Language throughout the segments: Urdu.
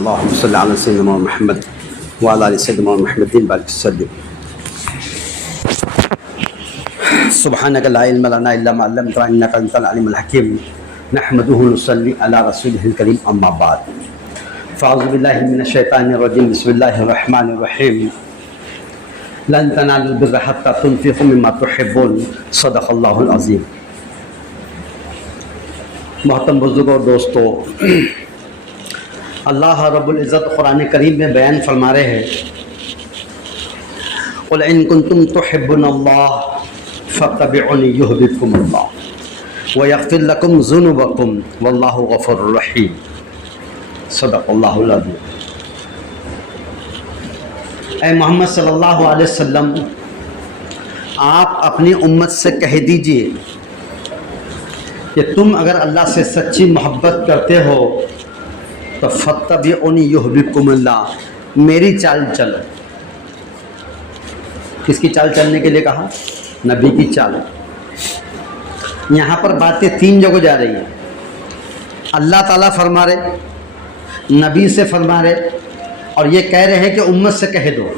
اللهم صل على سيدنا محمد وعلى ال سيدنا محمد بارك وسلم. سبحانك لا علم لنا الا ما علمتنا انك انت العليم الحكيم. نحمده ونصلي على رسوله الكريم اما بعد. فاعوذ بالله من الشيطان الرجيم. بسم الله الرحمن الرحيم. لن تنالوا البر حتى تنفقوا مما تحبون. صدق اللہ العظیم. محترم بزرگوں اور دوستو، اللہ رب العزت قرآن کریم میں بیان فرما رہے ہیں، قل ان کنتم تحبون اللہ فاتبعونی یحببکم اللہ ویغفر لکم ذنوبکم واللہ غفور رحیم. صدق اللہ العظیم. اے محمد صلی اللہ علیہ وسلم، آپ اپنی امت سے کہہ دیجئے کہ تم اگر اللہ سے سچی محبت کرتے ہو تو فاتبعونی یحببکم اللہ، میری چال چلو. کس کی چال چلنے کے لیے کہا؟ نبی کی چال. یہاں پر باتیں تین جگہ جا رہی ہیں. اللہ تعالیٰ فرما رہے، نبی سے فرما رہے، اور یہ کہہ رہے ہیں کہ امت سے کہہ دو.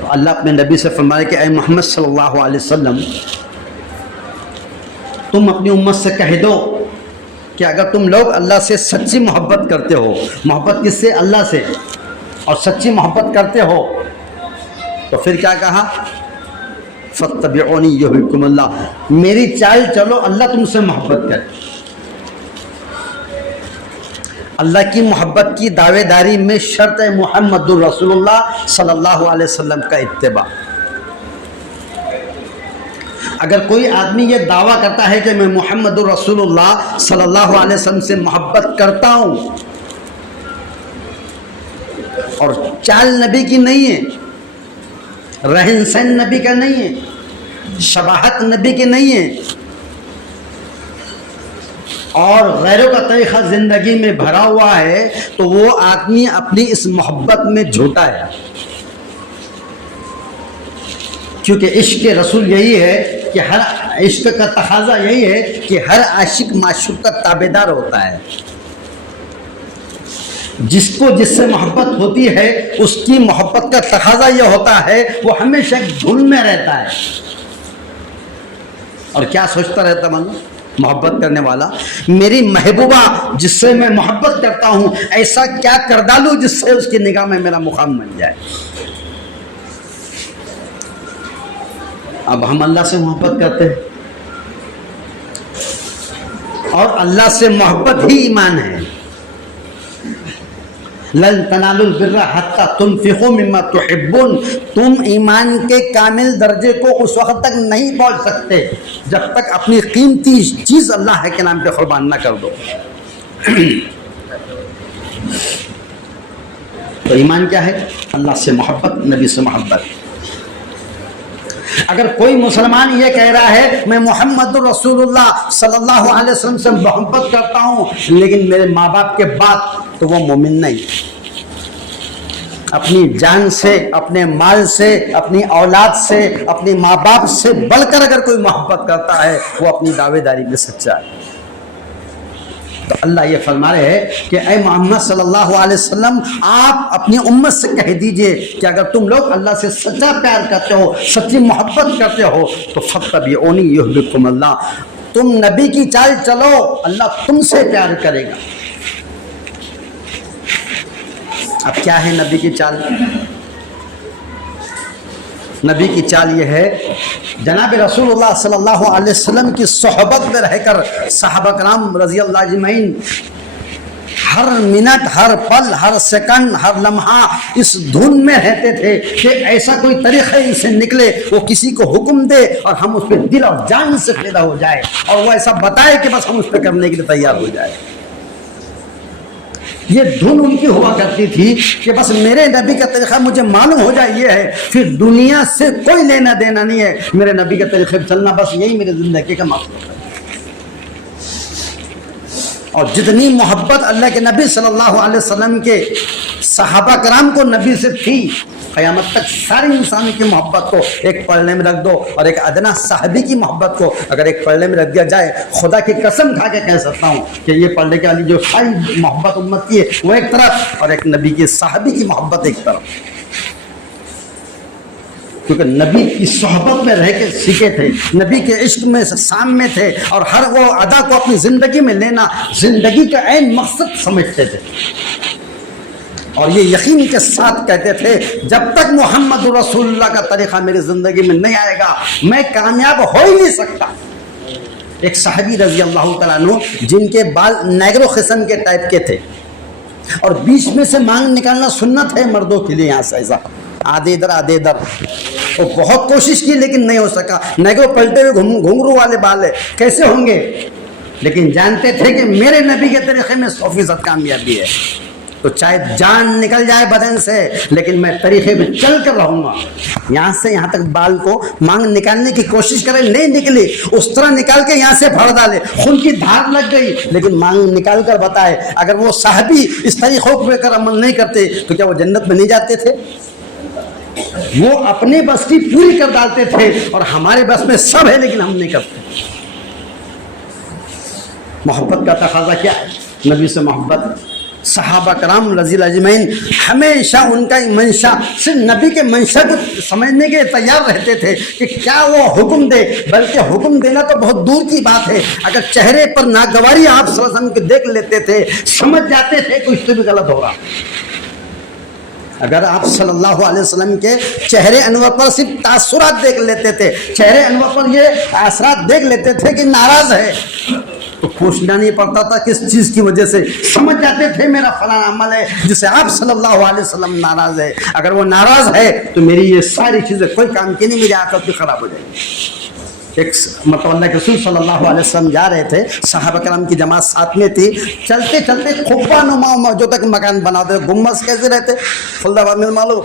تو اللہ اپنے نبی سے فرما رہے کہ اے محمد صلی اللہ علیہ وسلم، تم اپنی امت سے کہہ دو کہ اگر تم لوگ اللہ سے سچی محبت کرتے ہو، محبت کس سے؟ اللہ سے، اور سچی محبت کرتے ہو تو پھر کیا کہا؟ فاتبعونی یحببکم اللہ، میری چال چلو، اللہ تم سے محبت کرے. اللہ کی محبت کی دعوے داری میں شرط ہے محمد الرسول اللہ صلی اللہ علیہ وسلم کا اتباع. اگر کوئی آدمی یہ دعویٰ کرتا ہے کہ میں محمد الرسول اللہ صلی اللہ علیہ وسلم سے محبت کرتا ہوں اور چال نبی کی نہیں ہے، رہن سہن نبی کا نہیں ہے، شباہت نبی کی نہیں ہے، اور غیروں کا طریقہ زندگی میں بھرا ہوا ہے، تو وہ آدمی اپنی اس محبت میں جھوٹا ہے. کیونکہ عشق رسول یہی ہے کہ ہر عشق کا تقاضا یہی ہے کہ ہر عاشق معشوق کا تابعدار ہوتا ہے. جس کو جس سے محبت ہوتی ہے اس کی محبت کا تقاضا یہ ہوتا ہے وہ ہمیشہ ایک دھن میں رہتا ہے. اور کیا سوچتا رہتا محبت کرنے والا؟ میری محبوبہ جس سے میں محبت کرتا ہوں ایسا کیا کر ڈالوں جس سے اس کی نگاہ میں میرا مقام بن جائے. اب ہم اللہ سے محبت کرتے ہیں، اور اللہ سے محبت ہی ایمان ہے. لن تنالوا البر حتى تنفقوا مما تحبون. تم ایمان کے کامل درجے کو اس وقت تک نہیں پہنچ سکتے جب تک اپنی قیمتی چیز اللہ کے نام پہ قربان نہ کر دو. تو ایمان کیا ہے؟ اللہ سے محبت، نبی سے محبت. اگر کوئی مسلمان یہ کہہ رہا ہے میں محمد رسول اللہ صلی اللہ علیہ وسلم سے محبت کرتا ہوں لیکن میرے ماں باپ کے بعد، تو وہ مومن نہیں. اپنی جان سے، اپنے مال سے، اپنی اولاد سے، اپنی ماں باپ سے بڑھ کر اگر کوئی محبت کرتا ہے وہ اپنی دعوے داری میں سچا ہے. تو اللہ یہ فرما رہے ہیں کہ اے محمد صلی اللہ علیہ وسلم، آپ اپنی امت سے کہہ دیجئے کہ اگر تم لوگ اللہ سے سچا پیار کرتے ہو، سچی محبت کرتے ہو تو فاتبعونی یحببکم اللہ، تم نبی کی چال چلو، اللہ تم سے پیار کرے گا. اب کیا ہے نبی کی چال؟ نبی کی چال یہ ہے، جناب رسول اللہ صلی اللہ علیہ وسلم کی صحبت میں رہ کر صحابہ کرام رضی اللہ اجمعین ہر منٹ، ہر پل، ہر سیکنڈ، ہر لمحہ اس دھن میں رہتے تھے کہ ایسا کوئی طریقہ ان سے نکلے وہ کسی کو حکم دے اور ہم اس پہ دل اور جان سے پیدا ہو جائے، اور وہ ایسا بتائے کہ بس ہم اس پہ کرنے کے لیے تیار ہو جائے. یہ دھن ان کی ہوا کرتی تھی کہ بس میرے نبی کا طریقہ مجھے معلوم ہو جائے، یہ ہے، پھر دنیا سے کوئی لینا دینا نہیں ہے، میرے نبی کے طریقے پہ چلنا بس یہی میری زندگی کا مقصد ہے. اور جتنی محبت اللہ کے نبی صلی اللہ علیہ وسلم کے صحابہ کرام کو نبی سے تھی، قیامت تک ساری انسان کی محبت کو ایک پلڑے میں رکھ دو، اور ایک ادنا صحابی کی محبت کو اگر ایک پلڑے میں رکھ دیا جائے، خدا کی قسم کھا کے کہہ سکتا ہوں کہ یہ پلڑے کے والی جو ساری محبت امت کی ہے وہ ایک طرف، اور ایک نبی کے صحابی کی محبت ایک طرف، کیونکہ نبی کی صحبت میں رہ کے سیکھے تھے، نبی کے عشق میں سام میں تھے، اور ہر وہ ادا کو اپنی زندگی میں لینا زندگی کا عین مقصد سمجھتے تھے، اور یہ یقین کے ساتھ کہتے تھے جب تک محمد رسول اللہ کا طریقہ میری زندگی میں نہیں آئے گا میں کامیاب ہو ہی نہیں سکتا۔ ایک صحابی رضی اللہ تعالیٰ عنہ جن کے بال نیگرو قسم کے ٹائپ کے تھے، اور بیچ میں سے مانگ نکالنا سنت ہے مردوں کے لیے، یہاں سے ایسا آدھے ادھر آدھے ادھر، وہ بہت کوشش کی لیکن نہیں ہو سکا، نیگرو پلٹے ہوئے گھنگرو والے بال ہے، کیسے ہوں گے؟ لیکن جانتے تھے کہ میرے نبی کے طریقے میں 100% کامیابی ہے، تو چاہے جان نکل جائے بدن سے لیکن میں طریقے میں چل کر رہوں گا۔ یہاں سے یہاں تک بال کو مانگ نکالنے کی کوشش کرے، نہیں نکلی، اس طرح نکال کے یہاں سے پھاڑ ڈالے، خون کی دھار لگ گئی، لیکن مانگ نکال کر بتائے اگر وہ صحابی اس طریقوں پر عمل نہیں کرتے تو کیا وہ جنت میں نہیں جاتے تھے؟ وہ اپنے بس کی پوری کر ڈالتے تھے، اور ہمارے بس میں سب ہے لیکن ہم نہیں کرتے۔ محبت کا تقاضا کیا ہے؟ نبی سے محبت۔ صحابہ کرام رضی اللہ اجمعین ہمیشہ ان کا منشا صرف نبی کے منشا کو سمجھنے کے تیار رہتے تھے کہ کیا وہ حکم دے، بلکہ حکم دینا تو بہت دور کی بات ہے، اگر چہرے پر ناگواری آپ صلی اللہ علیہ وسلم کے دیکھ لیتے تھے سمجھ جاتے تھے کہ اس سے بھی غلط ہو رہا۔ اگر آپ صلی اللہ علیہ وسلم کے چہرے انور پر صرف تاثرات دیکھ لیتے تھے، چہرے انور پر یہ اثرات دیکھ لیتے تھے کہ ناراض ہے، تو پوچھنا نہیں پڑتا تھا کس چیز کی وجہ سے، سمجھ جاتے تھے میرا فلاں عمل ہے جسے آپ صلی اللہ علیہ وسلم ناراض ہے، اگر وہ ناراض ہے تو میری یہ ساری چیزیں کوئی کام کی نہیں، میری عقل بھی خراب ہو جائے گی۔ ایک مطلب اللہ کے رسول صلی اللہ علیہ وسلم جا رہے تھے، صحابہ کرام کی جماعت ساتھ میں تھی، چلتے چلتے قبہ نما جو تک مکان بناتے، گنبد کیسے رہتے، خلدہ بامل معلوم،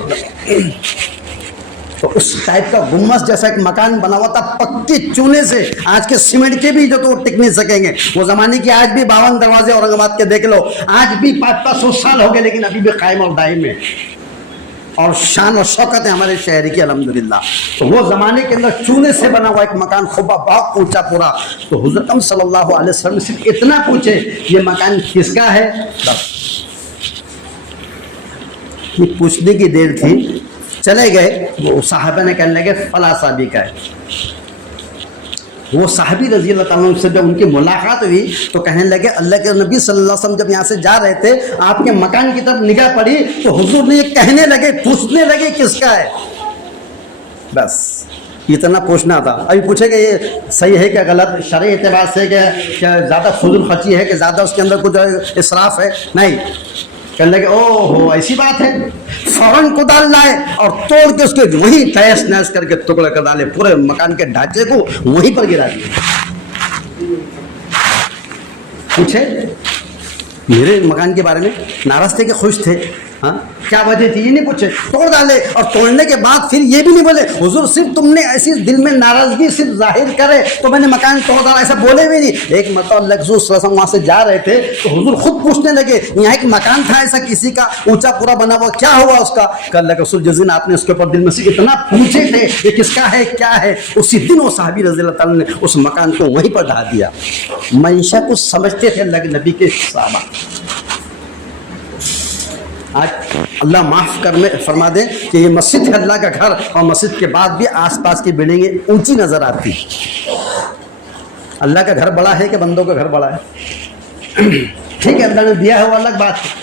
تو اس ٹائپ کا گنبد جیسا ایک مکان بنا ہوا تھا پکی چونے سے، آج کے سیمنٹ کے بھی جو تو ٹک نہیں سکیں گے، وہ زمانے کی آج بھی 52 دروازے اورنگ آباد کے دیکھ لو، آج بھی 500 سال ہو گئے لیکن ابھی بھی قائم اور دائم ہے، اور شان و شوکت ہے ہمارے شہر کی الحمدللہ۔ تو وہ زمانے کے اندر چونے سے بنا ہوا ایک مکان خوبا بہت اونچا پورا، تو حضرت صلی اللہ علیہ وسلم صرف اتنا پوچھے یہ مکان کس کا ہے، بس یہ پوچھنے کی دیر تھی، چلے گئے، وہ صحابہ نے کہنے لگے فلاں صحابی کا ہے۔ وہ صحابی رضی اللہ تعالیٰ عنہ سے جب ان کی ملاقات ہوئی تو کہنے لگے اللہ کے نبی صلی اللہ علیہ وسلم جب یہاں سے جا رہے تھے آپ کے مکان کی طرف نگاہ پڑی تو حضور نے یہ کہنے لگے، پوچھنے لگے کس کا ہے، بس اتنا پوچھنا تھا۔ ابھی پوچھے کہ یہ صحیح ہے کہ غلط، شرعی اعتبار سے کہ زیادہ فضول خرچی ہے کہ زیادہ اس کے اندر کچھ اسراف ہے، نہیں، کہنے لگے او ہو ایسی بات ہے، فوراً کدال لائے اور توڑ کے اس کے وہیں تہس نہس کر کے ٹکڑے کر ڈالے، پورے مکان کے ڈھانچے کو وہیں پر گرا دیا۔ پوچھے میرے مکان کے بارے میں ناراض تھے کہ خوش تھے؟ ہاں کیا وجہ تھی؟ یہ نہیں پوچھے، توڑ ڈالے، اور توڑنے کے بعد پھر یہ بھی نہیں بولے حضور صرف تم نے ایسی دل میں ناراضگی صرف ظاہر کرے تو میں نے مکان توڑ ڈالا، ایسا بولے بھی نہیں۔ ایک مرتبہ اللہ کے رسول صلی اللہ علیہ وسلم وہاں سے جا رہے تھے تو حضور خود پوچھنے لگے یہاں ایک مکان تھا ایسا کسی کا اونچا پورا بنا ہوا، کیا ہوا اس کا؟ کہ اللہ کے رسول جس دن آپ نے اس کے اوپر دل میں سے اتنا پوچھے تھے یہ کس کا ہے کیا ہے، اسی دن وہ صحابی رضی اللہ تعالیٰ نے اس مکان کو وہیں پر ڈھا دیا۔ منشا کو سمجھتے تھے اللہ کے نبی کے صحابہ۔ آج اللہ معاف فرما دے کہ یہ مسجد ہے اللہ کا گھر، اور مسجد کے بعد بھی آس پاس کی بلڈنگیں اونچی نظر آتی۔ اللہ کا گھر بڑا ہے کہ بندوں کا گھر بڑا ہے؟ ٹھیک ہے اللہ نے دیا ہے وہ الگ بات ہے،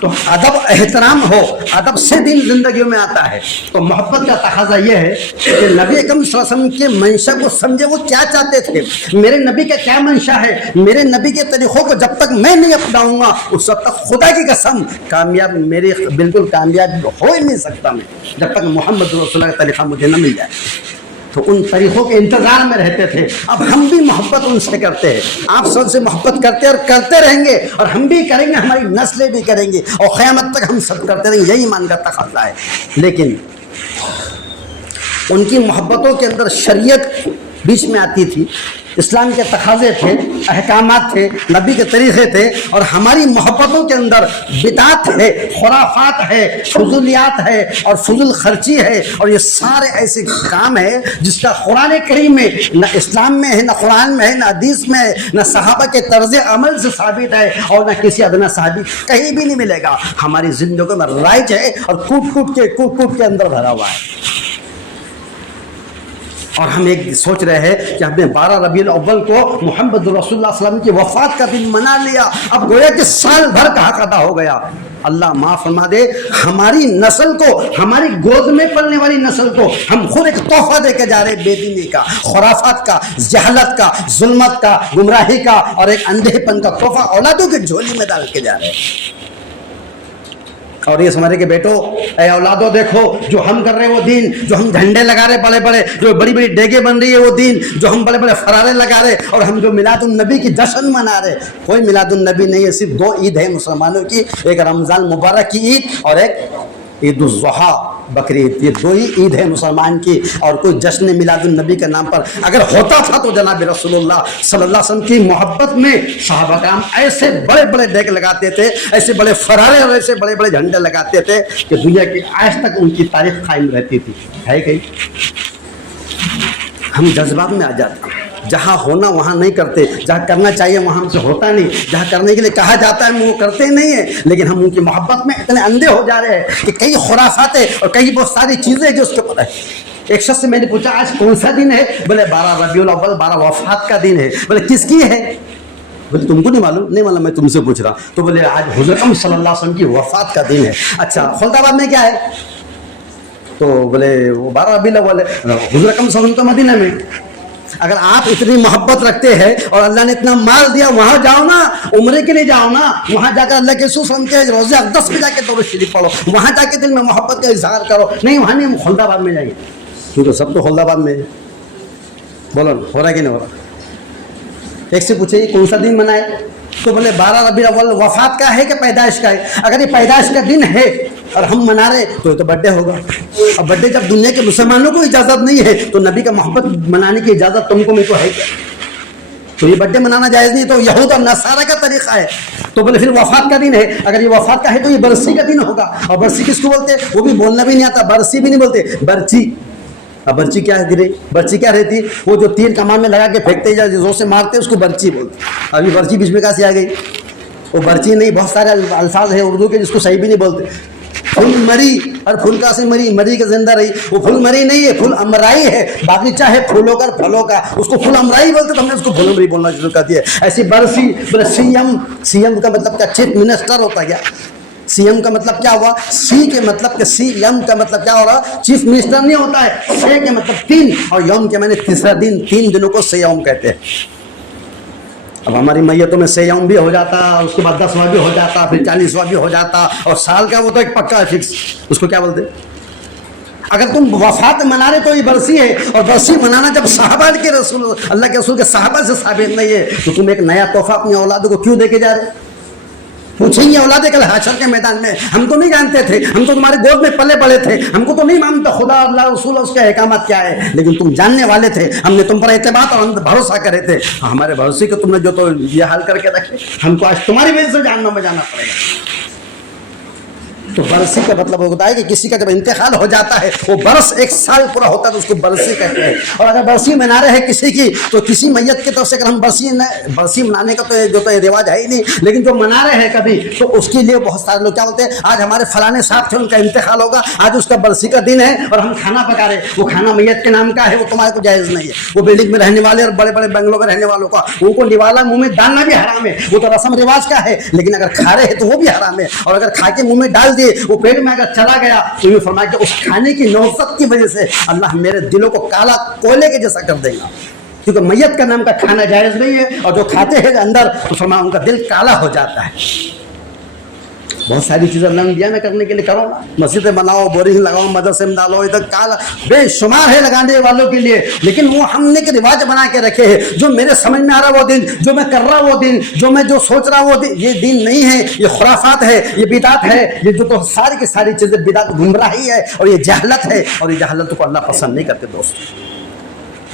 تو ادب احترام ہو، ادب سے دین زندگیوں میں آتا ہے۔ تو محبت کا تقاضا یہ ہے کہ نبی اکرم صلی اللہ علیہ وسلم کے منشا کو سمجھے، وہ کیا چاہتے تھے، میرے نبی کا کیا منشا ہے، میرے نبی کے طریقوں کو جب تک میں نہیں اپناؤں گا اس وقت تک خدا کی قسم کامیاب میری بالکل کامیاب ہو ہی نہیں سکتا میں، جب تک محمد رسول اللہ کا طریقہ مجھے نہ مل جائے۔ تو ان طریقوں کے انتظار میں رہتے تھے۔ اب ہم بھی محبت ان سے کرتے ہیں، آپ سب سے محبت کرتے اور کرتے رہیں گے، اور ہم بھی کریں گے، ہماری نسلیں بھی کریں گے، اور قیامت تک ہم سب کرتے رہیں گے، یہی ایمان کا تقاضا ہے۔ لیکن ان کی محبتوں کے اندر شریعت بیچ میں آتی تھی، اسلام کے تقاضے تھے، احکامات تھے، نبی کے طریقے تھے، اور ہماری محبتوں کے اندر بدعت ہے، خرافات ہے، فضولیات ہے اور فضول خرچی ہے، اور یہ سارے ایسے کام ہے جس کا قرآن کریم میں نہ اسلام میں ہے، نہ قرآن میں ہے، نہ حدیث میں ہے، نہ صحابہ کے طرز عمل سے ثابت ہے، اور نہ کسی ادنا صحابی کہیں بھی نہیں ملے گا۔ ہماری زندگیوں میں رائج ہے اور کوٹ کے اندر بھرا ہوا ہے۔ اور ہم ایک سوچ رہے ہیں کہ ہم نے 12 ربیع الاول کو محمد رسول اللہ صلی اللہ علیہ وسلم کی وفات کا دن منا لیا، اب گویا کہ سال بھر کا حق ادا ہو گیا۔ اللہ معاف فرما دے، ہماری نسل کو، ہماری گود میں پلنے والی نسل کو ہم خود ایک تحفہ دے کے جا رہے ہیں، بے دینی کا، خرافات کا، جہالت کا، ظلمت کا، گمراہی کا اور ایک اندھے پن کا تحفہ اولادوں کی جھولی میں ڈال کے جا رہے ہیں۔ اور یہ سمجھ رہے کہ بیٹو، اے اولادو، دیکھو جو ہم کر رہے ہیں وہ دین، جو ہم جھنڈے لگا رہے بڑے بڑے، جو بڑی بڑی ڈیگیں بن رہی ہے وہ دین، جو ہم بڑے بڑے فرارے لگا رہے، اور ہم جو میلاد النبی کی جشن منا رہے، کوئی میلاد النبی نہیں ہے، صرف 2 عید ہے مسلمانوں کی، ایک رمضان مبارک کی عید اور ایک عید الاضحیٰ بقر عید، یہ 2 ہی عید ہے مسلمان کی، اور کوئی جشن میلاد النبی کے نام پر اگر ہوتا تھا تو جناب رسول اللہ صلی اللہ علیہ وسلم کی محبت میں صحابہ کرام ایسے بڑے بڑے ڈیک لگاتے تھے، ایسے بڑے فرارے اور ایسے بڑے بڑے جھنڈے لگاتے تھے کہ دنیا کی آج تک ان کی تاریخ قائم رہتی تھی۔ ہے کہیں ہم جذبات میں آ جاتے ہیں، جہاں ہونا وہاں نہیں کرتے، جہاں کرنا چاہیے وہاں ہم سے ہوتا نہیں، جہاں کرنے کے لیے کہا جاتا ہے وہ کرتے نہیں ہیں، لیکن ہم ان کی محبت میں اتنے اندھے ہو جا رہے ہیں کہ کئی خرافات اور کئی بہت ساری چیزیں جو اس کے پتہ ہے۔ ایک شخص سے میں نے پوچھا آج کون سا دن ہے؟ بولے 12 ربیع الاول، 12 وفات کا دن ہے۔ بولے کس کی ہے؟ بولے تم کو نہیں معلوم؟ نہیں معلوم، میں تم سے پوچھ رہا ہوں۔ تو بولے آج حضور اکرم صلی اللہ علیہ وسلم کی وفات کا دن ہے۔ اچھا خلد آباد میں کیا ہے؟ تو بولے وہ 12 ربیع الاول ہے۔ حضور اکرم صلی اللہ علیہ وسلم تو مدینہ میں۔ اگر آپ اتنی محبت رکھتے ہیں اور اللہ نے اتنا مال دیا، وہاں جاؤ نا، عمرے کے لیے جاؤ نا، وہاں جا کر اللہ کے رسول صلی اللہ علیہ وسلم کے روضہ اقدس پہ جا کے درود شریف پڑھو، وہاں جا کے دل میں محبت کا اظہار کرو۔ نہیں وہاں نہیں، ہم خلد آباد میں جائیں گے، کیونکہ سب تو خلد آباد میں ہے۔ بولو ہو رہا ہے کہ نہیں ہو رہا؟ ایک سے پوچھے کون سا دن منائے؟ تو بولے 12 ربیع الاول وفات کا ہے کہ پیدائش کا ہے؟ اگر یہ پیدائش کا دن ہے اور ہم منا رہے تو یہ تو برتھ ڈے ہوگا۔ اب برتھ ڈے جب دنیا کے مسلمانوں کو اجازت نہیں ہے تو نبی کا محبت منانے کی اجازت تم کو میرے کو ہے کیا؟ تو یہ برتھ ڈے منانا جائز نہیں، تو یہود اور نصارہ کا طریقہ ہے۔ تو بولے پھر وفات کا دن ہے، اگر یہ وفات کا ہے تو یہ برسی کا دن ہوگا۔ اور برسی کس کو بولتے ہیں؟ وہ بھی بولنا بھی نہیں آتا، برسی بھی نہیں بولتے، برچی۔ اب برچی کیا ہے؟ برچی کیا رہتی ہے؟ وہ جو تیر کمان میں لگا کے پھینکتے یا زور سے مارتے اس کو برچی بولتے۔ ابھی برچی بیچ میں کہاں سے آ گئی؟ وہ برچی نہیں، بہت سارے الفاظ ہیں اردو کے جس کو صحیح بھی نہیں بولتے۔ پھول مری، اور پھول کا سے مری، مری کے زندہ رہی، وہ پھول مری نہیں ہے، پھول امرائی ہے۔ باغیچہ ہے پھولوں کا، پھلوں کا، اس کو پھول امرائی بولتے، تو ہم نے اس کو پھول امرائی بولنا شروع کر دیا۔ ایسی برسی، بولے سی ایم کا مطلب کیا؟ چیف منسٹر ہوتا گیا۔ سی ایم کا مطلب کیا ہوا؟ سی کے مطلب کہ سی ایم کا مطلب کیا ہو رہا؟ چیف منسٹر نہیں ہوتا ہے۔ سے کے مطلب 3 اور یوم کے معنی تیسرا دن، 3 دنوں کو سے یوم کہتے ہیں۔ اب ہماری میتوں میں سے یوم بھی ہو جاتا، اس کے بعد 10واں بھی ہو جاتا، پھر 40واں بھی ہو جاتا، اور سال کا وہ تو ایک پکا ہے فکس، اس کو کیا بولتے؟ اگر تم وفات منا رہے تو یہ برسی ہے، اور برسی منانا جب صحابہ کے رسول، اللہ کے رسول کے صحابہ سے ثابت نہیں ہے تو تم ایک نیا تحفہ اپنی اولادوں کو کیوں دے کے جا رہے؟ پوچھیں گے اولادیں کل حشر کے میدان میں، ہم تو نہیں جانتے تھے، ہم تو تمہارے گود میں پلے پڑے تھے، ہم کو تو نہیں معلوم خدا اللہ رسول اس کے احکامات کیا ہے، لیکن تم جاننے والے تھے، ہم نے تم پر اعتماد اور بھروسہ کرے تھے، ہمارے بھروسے کو تم نے جو تو یہ حال کر کے رکھے، ہم کو آج تمہاری وجہ سے جہنم میں جانا پڑے گا۔ تو برسی کا مطلب ہوتا ہے کہ کسی کا جب انتقال ہو جاتا ہے، وہ برس 1 سال پورا ہوتا ہے تو اس کو برسی کہتے ہیں۔ اور اگر برسی منا رہے ہیں کسی کی، تو کسی میت کی طرف سے اگر ہم برسی منانے کا تو جو تو رواج ہے ہی نہیں، لیکن جو منا رہے ہیں کبھی تو اس کے لیے بہت سارے لوگ کیا بولتے ہیں، آج ہمارے فلانے صاحب تھے ان کا انتقال ہوگا، آج اس کا برسی کا دن ہے اور ہم کھانا پکا رہے ہیں، وہ کھانا میت کے نام کا ہے، وہ تمہارے کو جائز نہیں ہے۔ وہ بلڈنگ میں رہنے والے اور بڑے بڑے بنگلوں میں رہنے والوں کا ان کو نوالا منہ میں ڈالنا بھی حرام ہے، وہ تو رسم رواج کا ہے، لیکن اگر کھا رہے ہیں تو وہ بھی حرام ہے، اور اگر کھا کے منہ میں ڈال دیے وہ پیٹ میں چلا گیا تو یہ فرمایا کہ اس کھانے کی نوست کی وجہ سے اللہ میرے دلوں کو کالا کوئلے کے جیسا کر دے گا، کیونکہ میت کا نام کا کھانا جائز نہیں ہے، اور جو کھاتے ہیں اندر تو فرمایا ان کا دل کالا ہو جاتا ہے۔ بہت ساری چیزیں اللہ نے دیا میں کرنے کے لیے، کرو نا، مسجدیں بناؤ، بورنگ لگاؤ، مدرسے میں ڈالو، ادھر کالا بے شمار ہے لگانے والوں کے لیے، لیکن وہ ہم نے کہ رواج بنا کے رکھے ہیں، جو میرے سمجھ میں آ رہا وہ دن، جو میں کر رہا وہ دن، جو میں سوچ رہا وہ دن، یہ دین نہیں ہے، یہ خرافات ہے، یہ بدعت ہے، یہ جو تو ساری کی ساری چیزیں بدعت گمراہی ہے، اور یہ جہالت ہے، اور یہ جہالت کو اللہ پسند نہیں کرتے دوست۔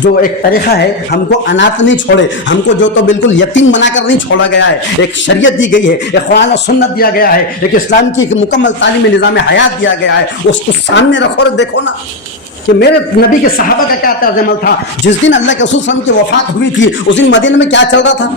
جو ایک طریقہ ہے ہم کو انات نہیں چھوڑے, ہم کو جو تو بالکل یتیم بنا کر نہیں چھوڑا گیا ہے, ایک شریعت دی گئی ہے, ایک قرآن و سنت دیا گیا ہے, ایک اسلام کی ایک مکمل تعلیم نظام حیات دیا گیا ہے, اس کو سامنے رکھو اور دیکھو نا کہ میرے نبی کے صحابہ کا کیا طرز عمل تھا. جس دن اللہ کے رسول صلی اللہ علیہ وسلم کی وفات ہوئی تھی اس دن مدینہ میں کیا چل رہا تھا,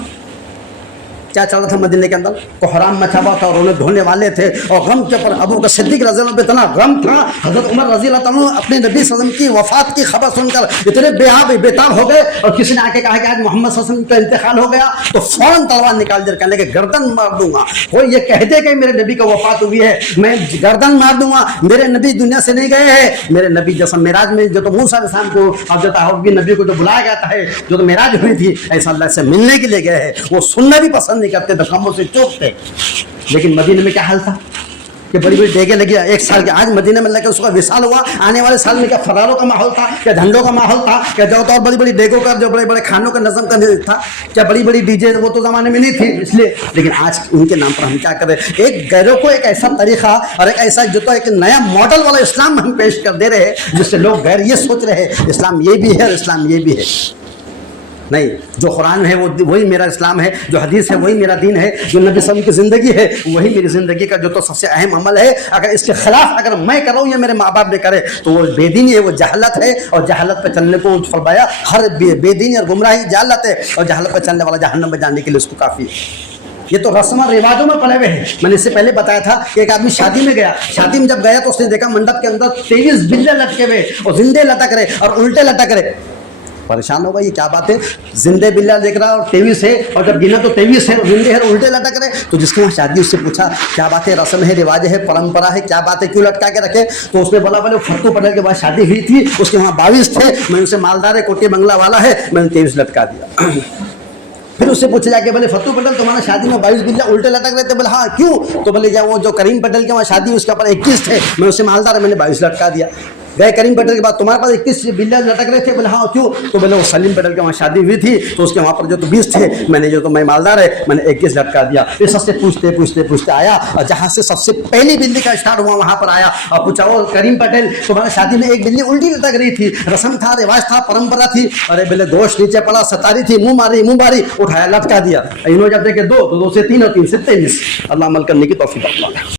کیا چل رہا تھا مدینے کے اندر؟ کوحرام مچا ہوا تھا اور انہیں دھونے والے تھے, اور غم کے پر ابو بکر صدیق رضی اللہ عنہ اتنا غم تھا. حضرت عمر رضی اللہ عنہ اپنے نبی صلی اللہ علیہ وسلم کی وفات کی خبر سن کر اتنے بےتاب ہو گئے, اور کسی نے آ کے کہا کہ آج محمد صلی اللہ علیہ وسلم کا انتقال ہو گیا تو فوراً تلوار نکال دے, کہنے لگے گردن مار دوں گا. کوئی یہ کہہ دے کہ میرے نبی کا وفات ہوئی ہے میں گردن مار دوں گا, میرے نبی دنیا سے نہیں گئے ہیں. میرے نبی جیسا معراج میں جو تو موسیٰ علیہ السلام کو اور جو تو نبی کو جو بلایا گیا ہے, جو تو معراج ہوئی تھی, ایسا اللہ سے ملنے کے لیے گئے ہیں. وہ سننا بھی پسند نہیں کرتے, دکموں سے چوک تھے. لیکن مدینے میں کیا حال تھا کہ بڑی بڑی ڈیگیں لگی, ایک سال کے آج مدینے میں لگے اس کا وصال ہوا, آنے والے سال میں کیا فراروں کا ماحول تھا, کیا جھنڈوں کا ماحول تھا, کیا جو تو اور بڑی بڑی ڈیگوں کا جو بڑے بڑے کھانوں کا نظم کا تھا, کیا بڑی بڑی ڈی جے وہ تو زمانے میں نہیں تھی اس لیے. لیکن آج ان کے نام پر ہم کیا کریں, ایک غیروں کو ایک ایسا طریقہ اور ایک ایسا جو تو ایک نیا ماڈل والا اسلام ہم پیش کر دے رہے ہیں جس سے لوگ غیر یہ سوچ رہے ہیں اسلام یہ بھی ہے اور اسلام یہ بھی ہے. نہیں, جو قرآن ہے وہی میرا اسلام ہے, جو حدیث ہے وہی میرا دین ہے, جو نبی صلی اللہ علیہ وسلم کی زندگی ہے وہی میری زندگی کا جو تو سب سے اہم عمل ہے. اگر اس کے خلاف اگر میں کروں یا میرے ماں باپ نے کرے تو وہ بے دینی ہے, وہ جہالت ہے, اور جہالت پہ چلنے کو فرمایا ہر بے دینی اور گمراہی جہالت ہے, اور جہالت پہ چلنے والا جہنم میں جانے کے لیے اس کو کافی ہے. یہ تو رسم اور رواجوں میں پڑے ہوئے ہیں. میں نے اس سے پہلے بتایا تھا کہ ایک آدمی شادی میں گیا, شادی میں جب گیا تو اس نے دیکھا منڈپ کے اندر 23 بلے لٹکے ہوئے اور زندے لٹک رہے اور الٹے لٹک رہے. پریشان ہوگا یہ کیا بات ہے, زندے بلّہ دیکھ رہا اور 23 ہے, اور جب گنا تو 23 ہے, زندے ہے اور الٹے لٹک رہے. تو جس کے وہاں شادی اس سے پوچھا کیا بات ہے, رسم ہے, رواج ہے, پرمپرا ہے, کیا بات ہے, کیوں لٹکا کے رکھے؟ تو اس نے بولا بولے فتو پٹیل کے بعد شادی ہوئی تھی, اس کے وہاں 22 تھے, میں ان سے مالدار ہے, کوٹی بنگلہ والا ہے, میں نے 23 لٹکا دیا. پھر اس سے پوچھا جا کے بولے فتو پٹیل تمہارا شادی میں 22 بلّہ الٹے لٹک رہے تھے؟ بولے ہاں کیوں؟ تو بولے وہ جو کریم پٹیل کے وہاں شادی اس کے اوپر 21 تھے, میں اس سے مالدار ہے, میں نے 22 لٹکا دیا. گئے کریم پٹیل کے بعد تمہارے پاس 21 بلّہ لٹک رہے تھے؟ بولے ہاں کیوں؟ تو بولے وہ سلیم پٹیل کے وہاں شادی ہوئی تھی تو اس کے وہاں پر جو تو 20 تھے, میں نے جو تو میں مالدار ہے, میں نے 21 لٹکا دیا. یہ سب سے پوچھتے آیا, اور جہاں سے سب سے پہلی بلی کا اسٹارٹ ہوا وہاں پر آیا اور پوچھا وہ کریم پٹیل تمہارے شادی میں ایک بلی الٹی لٹک رہی تھی, رسم تھا, رواج تھا, پرمپرا تھی. ارے بولے گوشت نیچے پڑا, ستاری تھی, منہ ماری, اٹھایا لٹکا دیا. انہوں جب دیکھے 2 تو 2 سے 3 اور 3 سے 23. اللہ عمل کرنے کی توفیق عطا فرمائے.